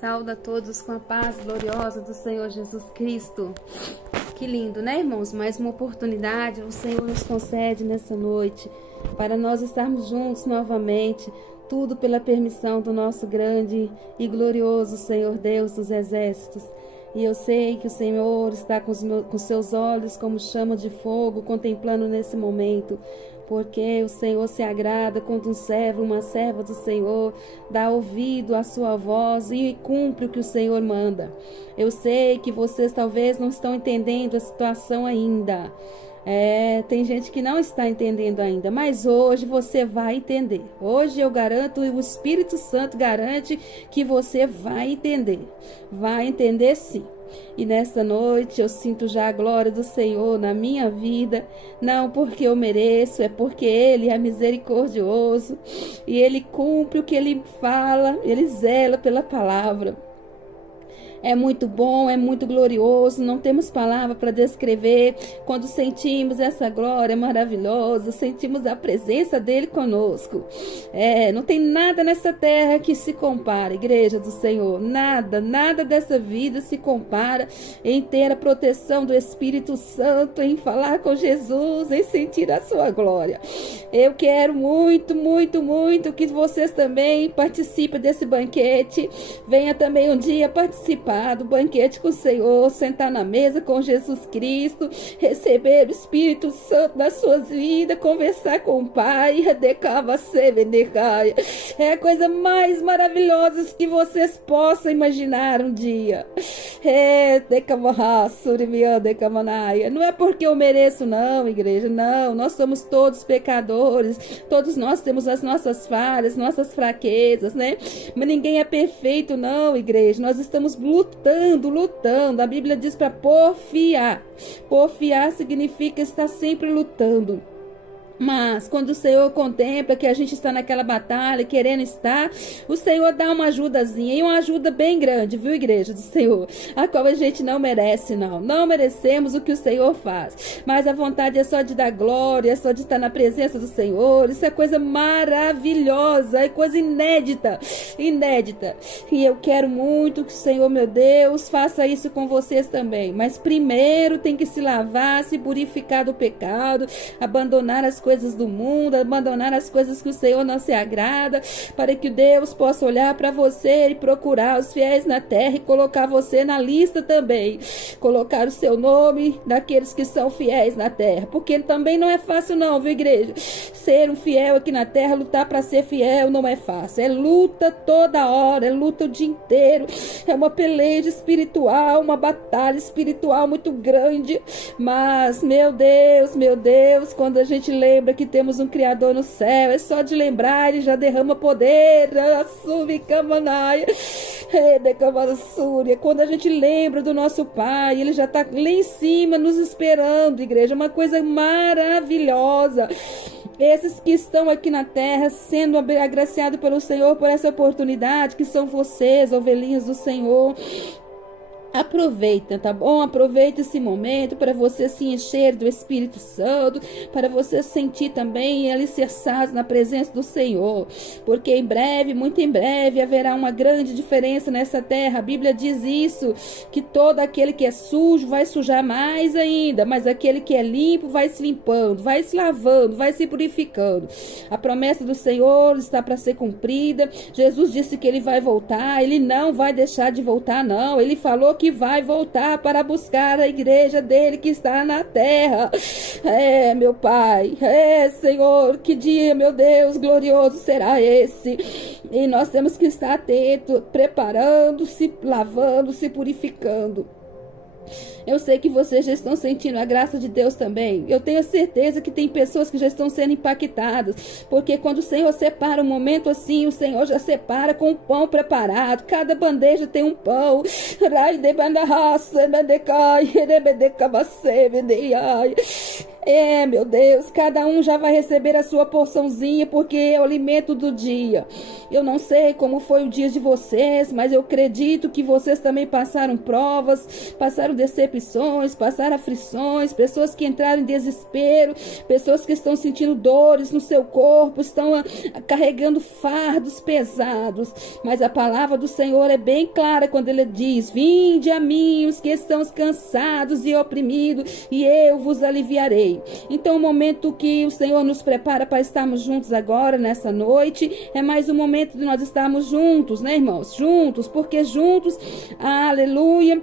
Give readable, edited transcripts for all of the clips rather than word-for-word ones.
Saúdo a todos com a paz gloriosa do Senhor Jesus Cristo. Que lindo, né, irmãos? Mais uma oportunidade o Senhor nos concede nessa noite para nós estarmos juntos novamente. Tudo pela permissão do nosso grande e glorioso Senhor Deus dos exércitos. E eu sei que o Senhor está com seus olhos como chama de fogo, contemplando nesse momento. Porque o Senhor se agrada quando um servo, uma serva do Senhor, dá ouvido à sua voz e cumpre o que o Senhor manda. Eu sei que vocês talvez não estão entendendo a situação ainda. Tem gente que não está entendendo ainda, mas hoje você vai entender. Hoje eu garanto, e o Espírito Santo garante que você vai entender. Vai entender sim. E nesta noite eu sinto já a glória do Senhor na minha vida, não porque eu mereço, é porque Ele é misericordioso e Ele cumpre o que Ele fala, Ele zela pela palavra. É muito bom, é muito glorioso, não temos palavra para descrever. Quando sentimos essa glória maravilhosa, sentimos a presença dele conosco. Não tem nada nessa terra que se compara, igreja do Senhor. Nada dessa vida se compara em ter a proteção do Espírito Santo, em falar com Jesus, em sentir a sua glória. Eu quero muito que vocês também participem desse banquete. Venha também um dia participar do banquete com o Senhor, sentar na mesa com Jesus Cristo, receber o Espírito Santo nas suas vidas, conversar com o Pai. É a coisa mais maravilhosa que vocês possam imaginar um dia. Não é porque eu mereço não, igreja, não, nós somos todos pecadores, todos nós temos as nossas falhas, nossas fraquezas, né? Mas ninguém é perfeito não, igreja, nós estamos lutando. A Bíblia diz para porfiar. Porfiar significa estar sempre lutando. Mas quando o Senhor contempla que a gente está naquela batalha, querendo estar, o Senhor dá uma ajudazinha, e uma ajuda bem grande, viu, igreja do Senhor? A qual a gente não merece, não. Não merecemos o que o Senhor faz. Mas a vontade é só de dar glória, é só de estar na presença do Senhor. Isso é coisa maravilhosa, é coisa inédita. E eu quero muito que o Senhor, meu Deus, faça isso com vocês também. Mas primeiro tem que se lavar, se purificar do pecado, abandonar as coisas do mundo, abandonar as coisas que o Senhor não se agrada, para que Deus possa olhar para você e procurar os fiéis na terra e colocar você na lista também, colocar o seu nome daqueles que são fiéis na terra, porque também não é fácil não, viu, igreja? Ser um fiel aqui na terra, lutar para ser fiel não é fácil, é luta toda hora, é luta o dia inteiro, é uma peleja espiritual, uma batalha espiritual muito grande, mas meu Deus, quando a gente lembra que temos um Criador no céu, é só de lembrar, ele já derrama poder. Quando a gente lembra do nosso Pai, ele já está lá em cima nos esperando, igreja, uma coisa maravilhosa. Esses que estão aqui na terra, sendo agraciados pelo Senhor por essa oportunidade, que são vocês, ovelhinhas do Senhor. Aproveita, tá bom? Aproveita esse momento para você se encher do Espírito Santo, para você sentir também alicerçado na presença do Senhor, porque em breve, muito em breve, haverá uma grande diferença nessa terra. A Bíblia diz isso, que todo aquele que é sujo vai sujar mais ainda, mas aquele que é limpo vai se limpando, vai se lavando, vai se purificando. A promessa do Senhor está para ser cumprida. Jesus disse que ele vai voltar, ele não vai deixar de voltar não, ele falou que vai voltar para buscar a igreja dele que está na terra. Meu Pai, Senhor, que dia, meu Deus, glorioso será esse. E nós temos que estar atentos, preparando, se lavando, se purificando. Eu sei que vocês já estão sentindo a graça de Deus também. Eu tenho certeza que tem pessoas que já estão sendo impactadas, porque quando o Senhor separa um momento assim, o Senhor já separa com um pão preparado. Cada bandeja tem um pão. É, meu Deus, cada um já vai receber a sua porçãozinha, porque é o alimento do dia. Eu não sei como foi o dia de vocês, mas eu acredito que vocês também passaram provas, passaram decepções, passaram aflições, pessoas que entraram em desespero, pessoas que estão sentindo dores no seu corpo, estão carregando fardos pesados. Mas a palavra do Senhor é bem clara quando ele diz: vinde a mim os que estão cansados e oprimidos, e eu vos aliviarei. Então, o momento que o Senhor nos prepara para estarmos juntos agora, nessa noite, é mais um momento de nós estarmos juntos, né, irmãos? Juntos, porque juntos, aleluia,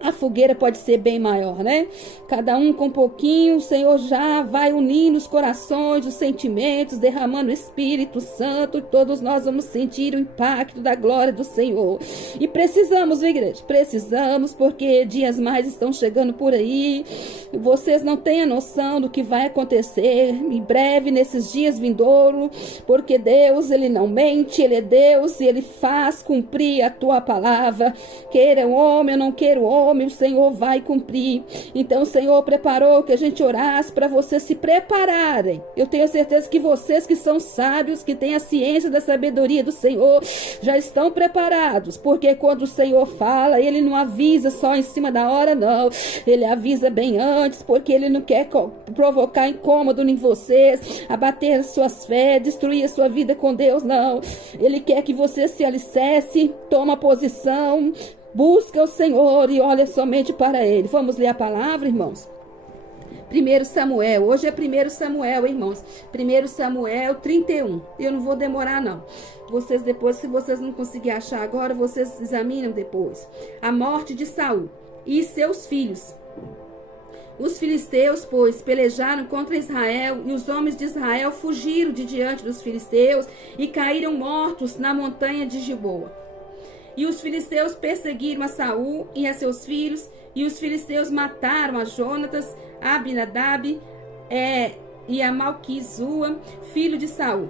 a fogueira pode ser bem maior, né? Cada um com um pouquinho, o Senhor já vai unindo os corações, os sentimentos, derramando o Espírito Santo, e todos nós vamos sentir o impacto da glória do Senhor. E precisamos, igreja, precisamos, porque dias mais estão chegando por aí. Vocês não têm a noção do que vai acontecer em breve, nesses dias vindouros, porque Deus, Ele não mente, Ele é Deus, e Ele faz cumprir a tua palavra. Queira o homem, eu não quero o homem, o Senhor vai cumprir. Então o Senhor preparou que a gente orasse para vocês se prepararem. Eu tenho certeza que vocês que são sábios, que têm a ciência da sabedoria do Senhor, já estão preparados, porque quando o Senhor fala, Ele não avisa só em cima da hora, não. Ele avisa bem antes, porque Ele não quer provocar incômodo em vocês, abater suas fés, destruir a sua vida com Deus, não. Ele quer que você se alicerce, toma posição, busca o Senhor e olha somente para Ele. Vamos ler a palavra, irmãos? 1 Samuel, hoje é 1 Samuel, irmãos. 1 Samuel 31. Eu não vou demorar, não. Vocês depois, se vocês não conseguirem achar agora, vocês examinam depois. A morte de Saul e seus filhos. Os filisteus, pois, pelejaram contra Israel, e os homens de Israel fugiram de diante dos filisteus e caíram mortos na montanha de Giboa. E os filisteus perseguiram a Saul e a seus filhos, e os filisteus mataram a Jonatas, a Abinadab e a Malquizua, filho de Saul.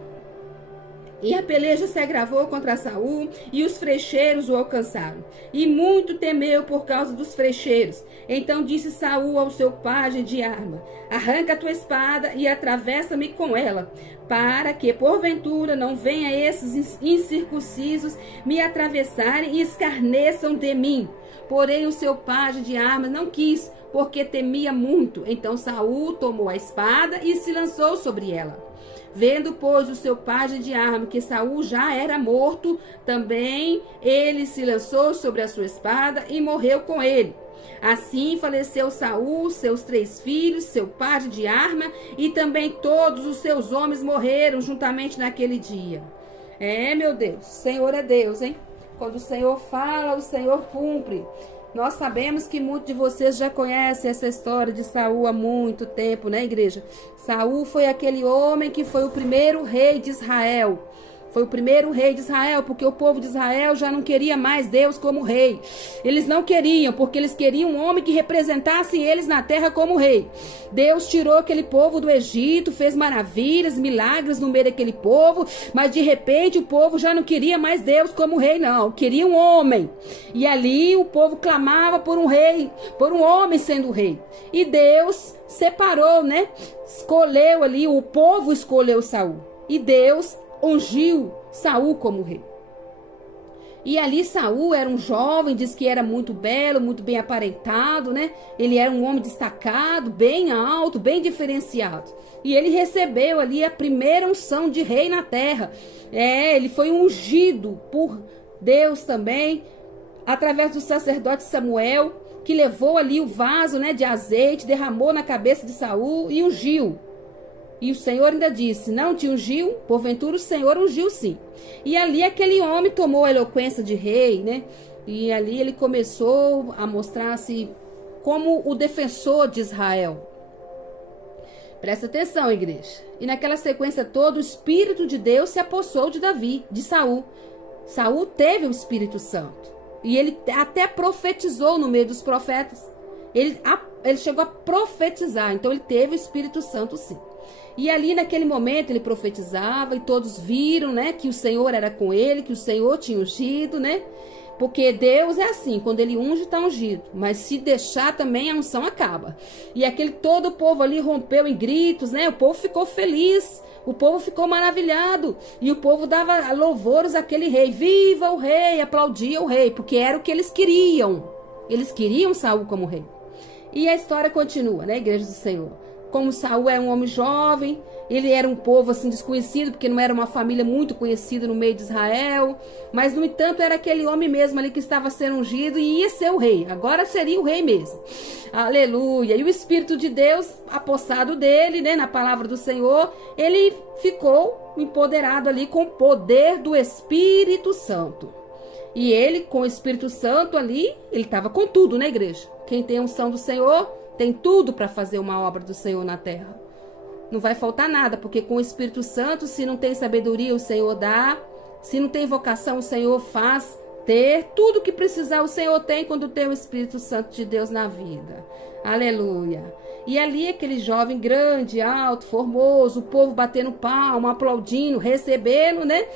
E a peleja se agravou contra Saul, e os frecheiros o alcançaram. E muito temeu por causa dos frecheiros. Então disse Saul ao seu pajem de arma: arranca a tua espada e atravessa-me com ela, para que porventura não venha esses incircuncisos me atravessarem e escarneçam de mim. Porém o seu pajem de armas não quis, porque temia muito. Então Saul tomou a espada e se lançou sobre ela. Vendo, pois, o seu pajem de arma que Saul já era morto, também ele se lançou sobre a sua espada e morreu com ele. Assim faleceu Saul, seus 3 filhos, seu pajem de arma, e também todos os seus homens morreram juntamente naquele dia. É, meu Deus, o Senhor é Deus, hein? Quando o Senhor fala, o Senhor cumpre. Nós sabemos que muitos de vocês já conhecem essa história de Saul há muito tempo, né, igreja? Saul foi aquele homem que foi o primeiro rei de Israel. Foi o primeiro rei de Israel, porque o povo de Israel já não queria mais Deus como rei. Eles não queriam, porque eles queriam um homem que representasse eles na terra como rei. Deus tirou aquele povo do Egito, fez maravilhas, milagres no meio daquele povo, mas de repente o povo já não queria mais Deus como rei, não. Queria um homem. E ali o povo clamava por um rei, por um homem sendo rei. E Deus separou, né? Escolheu ali, o povo escolheu Saul. E Deus ungiu Saul como rei. E ali Saul era um jovem, diz que era muito belo, muito bem aparentado, né? Ele era um homem destacado, bem alto, bem diferenciado. E ele recebeu ali a primeira unção de rei na terra. Ele foi ungido por Deus também, através do sacerdote Samuel, que levou ali o vaso, né, de azeite, derramou na cabeça de Saul e ungiu. E o Senhor ainda disse: não te ungiu? Porventura o Senhor ungiu sim. E ali aquele homem tomou a eloquência de rei, né? E ali ele começou a mostrar-se como o defensor de Israel. Presta atenção, igreja. E naquela sequência toda, o Espírito de Deus se apossou de Davi, de Saul. Saul teve o Espírito Santo. E ele até profetizou no meio dos profetas. Ele chegou a profetizar. Então ele teve o Espírito Santo sim. E ali naquele momento ele profetizava e todos viram, né, que o Senhor era com ele, que o Senhor tinha ungido, né? Porque Deus é assim, quando ele unge, está ungido. Mas se deixar também, a unção acaba. E aquele todo o povo ali rompeu em gritos, né? O povo ficou feliz, o povo ficou maravilhado. E o povo dava louvores àquele rei. Viva o rei, aplaudia o rei, porque era o que eles queriam. Eles queriam Saul como rei. E a história continua, né, Igreja do Senhor? Como Saul era um homem jovem, ele era um povo assim desconhecido, porque não era uma família muito conhecida no meio de Israel, mas no entanto era aquele homem mesmo ali que estava sendo ungido e ia ser o rei, agora seria o rei mesmo. Aleluia! E o Espírito de Deus, apossado dele, né, na palavra do Senhor, ele ficou empoderado ali com o poder do Espírito Santo. E ele, com o Espírito Santo ali, ele estava com tudo, né, igreja? Quem tem a unção do Senhor tem tudo para fazer uma obra do Senhor na terra. Não vai faltar nada, porque com o Espírito Santo, se não tem sabedoria, o Senhor dá. Se não tem vocação, o Senhor faz ter. Tudo que precisar, o Senhor tem quando tem o Espírito Santo de Deus na vida. Aleluia. E ali aquele jovem grande, alto, formoso, o povo batendo palma, aplaudindo, recebendo, né?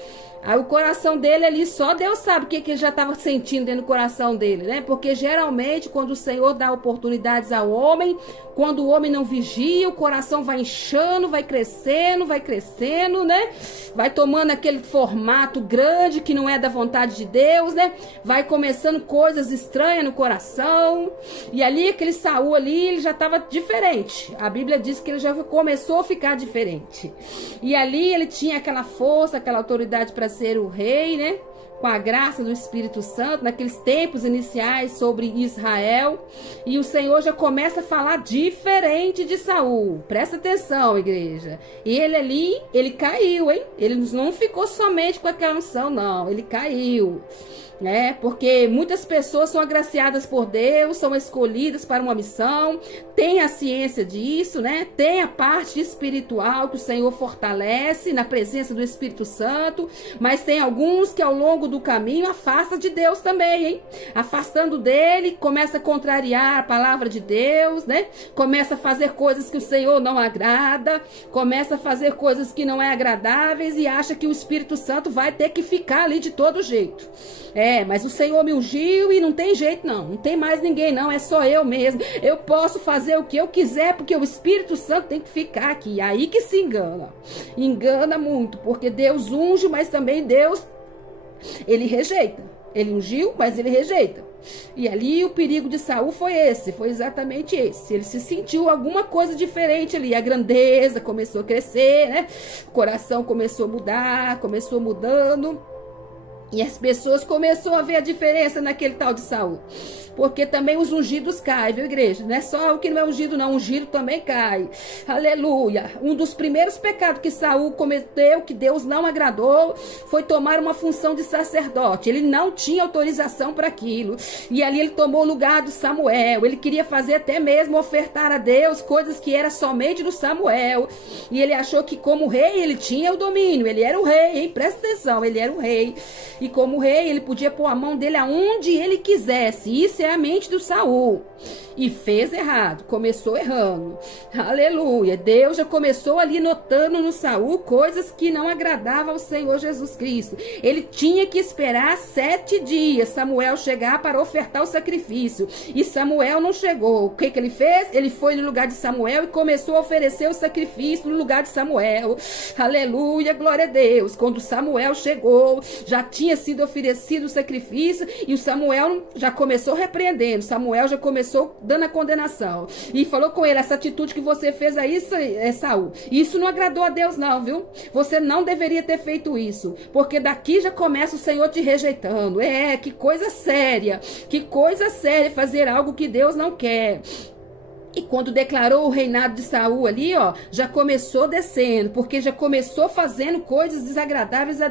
Aí o coração dele ali, só Deus sabe o que ele já estava sentindo dentro do coração dele, né? Porque geralmente quando o Senhor dá oportunidades ao homem, quando o homem não vigia, o coração vai inchando, vai crescendo, né? Vai tomando aquele formato grande que não é da vontade de Deus, né? Vai começando coisas estranhas no coração. E ali aquele Saul ali, ele já estava diferente. A Bíblia diz que ele já começou a ficar diferente. E ali ele tinha aquela força, aquela autoridade para ser o rei, né? Com a graça do Espírito Santo, naqueles tempos iniciais sobre Israel. E o Senhor já começa a falar diferente de Saul. Presta atenção, igreja. E ele ali, ele caiu, hein? Ele não ficou somente com aquela unção, não. Ele caiu, né? Porque muitas pessoas são agraciadas por Deus, são escolhidas para uma missão, tem a ciência disso, né? Tem a parte espiritual que o Senhor fortalece na presença do Espírito Santo, mas tem alguns que ao longo do caminho afasta de Deus também, hein? Afastando dele, começa a contrariar a palavra de Deus, né? Começa a fazer coisas que o Senhor não agrada, começa a fazer coisas que não é agradáveis e acha que o Espírito Santo vai ter que ficar ali de todo jeito. Mas o Senhor me ungiu e não tem jeito não tem mais ninguém não, é só eu mesmo. Eu posso fazer o que eu quiser porque o Espírito Santo tem que ficar aqui. Aí que se engana muito, porque Deus unge, mas também Deus, ele rejeita. Ele ungiu, mas ele rejeita. E ali o perigo de Saul foi exatamente esse. Ele se sentiu alguma coisa diferente ali, a grandeza começou a crescer, né? O coração começou a mudar, começou mudando. E as pessoas começaram a ver a diferença naquele tal de Saul. Porque também os ungidos caem, viu, igreja? Não é só o que não é ungido, não. Ungido também cai. Aleluia. Um dos primeiros pecados que Saul cometeu, que Deus não agradou, foi tomar uma função de sacerdote. Ele não tinha autorização para aquilo. E ali ele tomou o lugar de Samuel. Ele queria fazer até mesmo ofertar a Deus coisas que era somente do Samuel. E ele achou que como rei ele tinha o domínio. Ele era o rei, hein? Presta atenção, ele era o rei. E como rei, ele podia pôr a mão dele aonde ele quisesse. Isso é a mente do Saul. E fez errado, começou errando. Aleluia. Deus já começou ali notando no Saul coisas que não agradavam ao Senhor Jesus Cristo. Ele tinha que esperar 7 dias Samuel chegar para ofertar o sacrifício. E Samuel não chegou. O que ele fez? Ele foi no lugar de Samuel e começou a oferecer o sacrifício no lugar de Samuel. Aleluia, glória a Deus. Quando Samuel chegou, já tinha sido oferecido o sacrifício e o Samuel já começou repreendendo. Samuel já começou dando a condenação. E falou com ele, essa atitude que você fez aí, Saul, isso não agradou a Deus não, viu? Você não deveria ter feito isso, porque daqui já começa o Senhor te rejeitando. Que coisa séria fazer algo que Deus não quer. E quando declarou o reinado de Saul ali, já começou descendo, porque já começou fazendo coisas desagradáveis a Deus.